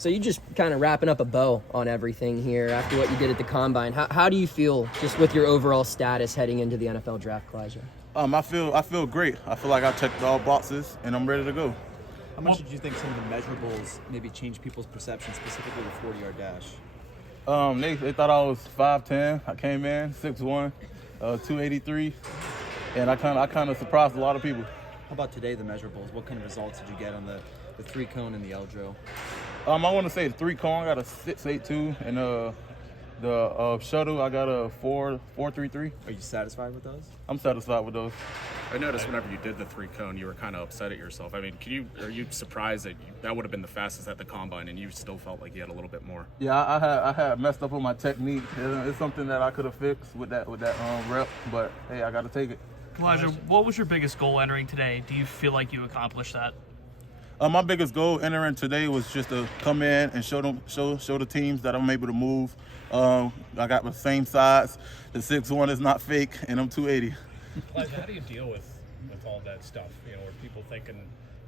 So you just kind of wrapping up a bow on everything here after what you did at the Combine. How do you feel just with your overall status heading into the NFL draft, Calijah? I feel great. I feel like I checked all boxes and I'm ready to go. How much did you think some of the measurables maybe changed people's perception, specifically the 40-yard dash? They thought I was 5'10". I came in 6'1", 283, and I kind of surprised a lot of people. How about today, the measurables? What kind of results did you get on the three cone and the L drill? I want to say the three cone, I got a 6.82, and the shuttle, I got a 4.33. Are you satisfied with those? I'm satisfied with those. I noticed whenever you did the three cone, you were kind of upset at yourself. I mean, are you surprised that would have been the fastest at the Combine and you still felt like you had a little bit more? Yeah, I had messed up on my technique. It's something that I could have fixed with that rep, but hey, I got to take it. Calijah, what was your biggest goal entering today? Do you feel like you accomplished that? My biggest goal entering today was just to come in and show the teams that I'm able to move. I got the same size. The 6'1" is not fake, and I'm 280. Calijah, how do you deal with all that stuff? You know, are people thinking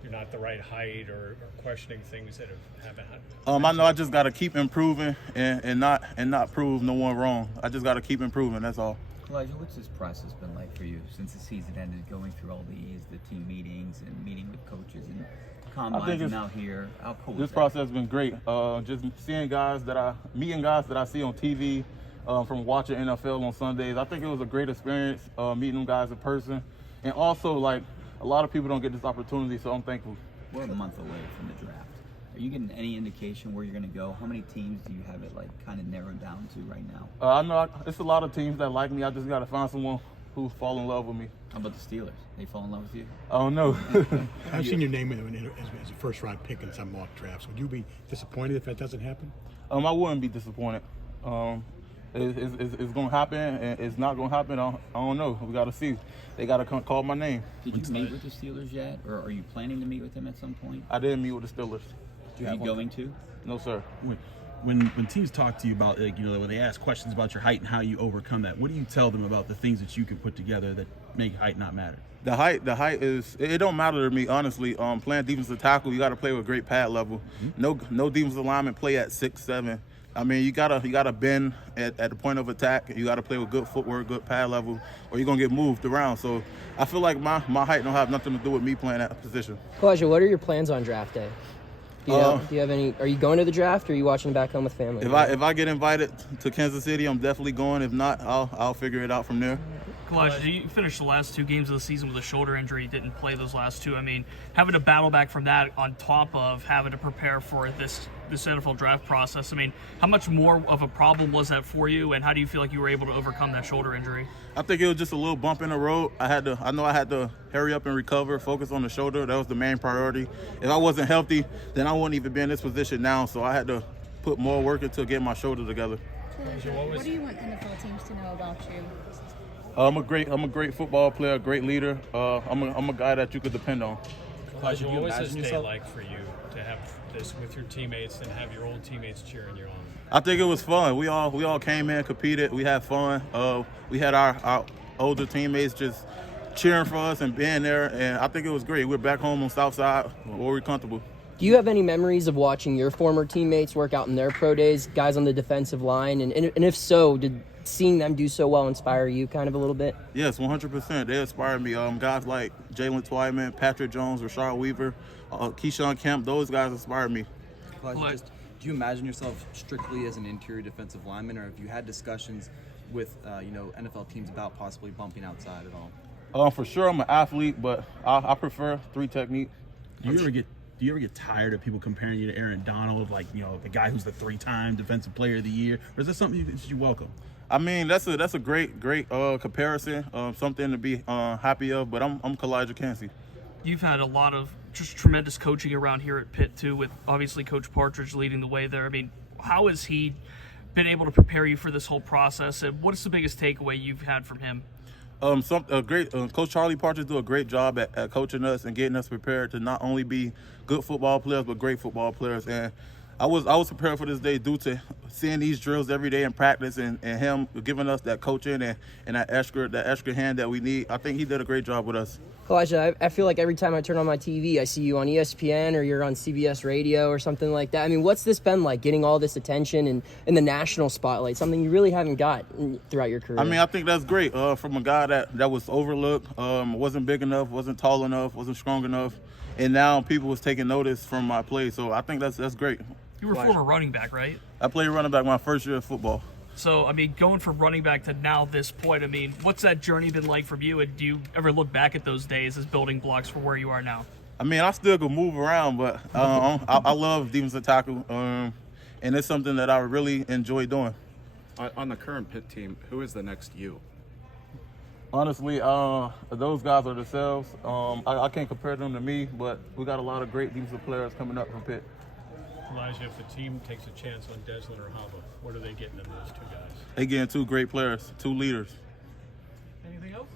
you're not the right height or questioning things that haven't happened? I know I just got to keep improving and not prove no one wrong. I just got to keep improving. That's all. Calijah, what's this process been like for you since the season ended, going through all the team meetings and meeting with coaches and combines and now here? How cool This is that? process has been great. Just meeting guys that I see on TV, from watching NFL on Sundays. I think it was a great experience meeting them guys in person. And also, like, a lot of people don't get this opportunity, so I'm thankful. We're a month away from the draft. Are you getting any indication where you're going to go? How many teams do you have it, like, kind of narrowed down to right now? I know it's a lot of teams that like me. I just got to find someone who fall in love with me. How about the Steelers? They fall in love with you? I don't know. I've seen your name as a first-round pick in some mock drafts. Would you be disappointed if that doesn't happen? I wouldn't be disappointed. It's going to happen, and it's not going to happen. I don't know. We got to see. They got to call my name. Did you meet with the Steelers yet, or are you planning to meet with them at some point? I didn't meet with the Steelers. Are you going to? No, sir. When teams talk to you about, like, you know, when they ask questions about your height and how you overcome that, what do you tell them about the things that you can put together that make height not matter? The height is, it don't matter to me, honestly. Playing defensive tackle, you got to play with great pad level. Mm-hmm. No defensive lineman play at 6'7". I mean, you gotta bend at the point of attack. You gotta play with good footwork, good pad level, or you're gonna get moved around. So I feel like my height don't have nothing to do with me playing that position. Calijah, what are your plans on draft day? Do you have any? Are you going to the draft, or are you watching back home with family? If I get invited to Kansas City, I'm definitely going. If not, I'll figure it out from there. Calijah, you finished the last 2 games of the season with a shoulder injury. Didn't play those last 2. I mean, having to battle back from that on top of having to prepare for this NFL draft process. I mean, how much more of a problem was that for you, and how do you feel like you were able to overcome that shoulder injury? I think it was just a little bump in the road. I know I had to hurry up and recover, focus on the shoulder. That was the main priority. If I wasn't healthy, then I wouldn't even be in this position now. So I had to put more work into getting my shoulder together. What do you want NFL teams to know about you? I'm a great football player, great leader. I'm a guy that you could depend on. Calijah, what was this day like for you to have this with your teammates and have your old teammates cheering you on? I think it was fun. We all came in, competed. We had fun. We had our older teammates just cheering for us and being there, and I think it was great. We're back home on South Side where we're comfortable. Do you have any memories of watching your former teammates work out in their pro days, guys on the defensive line? And if so, did seeing them do so well inspire you kind of a little bit? Yes, 100%. They inspired me. Guys like Jalen Twyman, Patrick Jones, Rashard Weaver, Keyshawn Kemp, those guys inspired me. Calijah, do you imagine yourself strictly as an interior defensive lineman, or have you had discussions with NFL teams about possibly bumping outside at all? For sure, I'm an athlete, but I prefer 3 technique. Do you ever get tired of people comparing you to Aaron Donald, like, you know, the guy who's the 3-time Defensive Player of the Year? Or is that something that you welcome? I mean, that's a great comparison, something to be happy of. But I'm Calijah Kancey. You've had a lot of just tremendous coaching around here at Pitt too, with obviously Coach Partridge leading the way there. I mean, how has he been able to prepare you for this whole process, and what is the biggest takeaway you've had from him? Coach Charlie Partridge do a great job at coaching us and getting us prepared to not only be good football players but great football players. And I was prepared for this day due to seeing these drills every day in practice and him giving us that coaching and that extra hand that we need. I think he did a great job with us. Calijah, I feel like every time I turn on my TV, I see you on ESPN or you're on CBS Radio or something like that. I mean, what's this been like, getting all this attention and in the national spotlight, something you really haven't got throughout your career? I mean, I think that's great from a guy that was overlooked, wasn't big enough, wasn't tall enough, wasn't strong enough, and now people was taking notice from my play. So I think that's great. You were former running back, right? I played running back my first year of football. So, I mean, going from running back to now this point, I mean, what's that journey been like for you? And do you ever look back at those days as building blocks for where you are now? I mean, I still can move around, but I love defensive tackle, and it's something that I really enjoy doing. On the current Pitt team, who is the next you? Honestly, those guys are themselves. I can't compare them to me, but we got a lot of great defensive players coming up from Pitt. Calijah, if the team takes a chance on Deslin or Haba, what are they getting in those two guys? They getting two great players, two leaders. Anything else?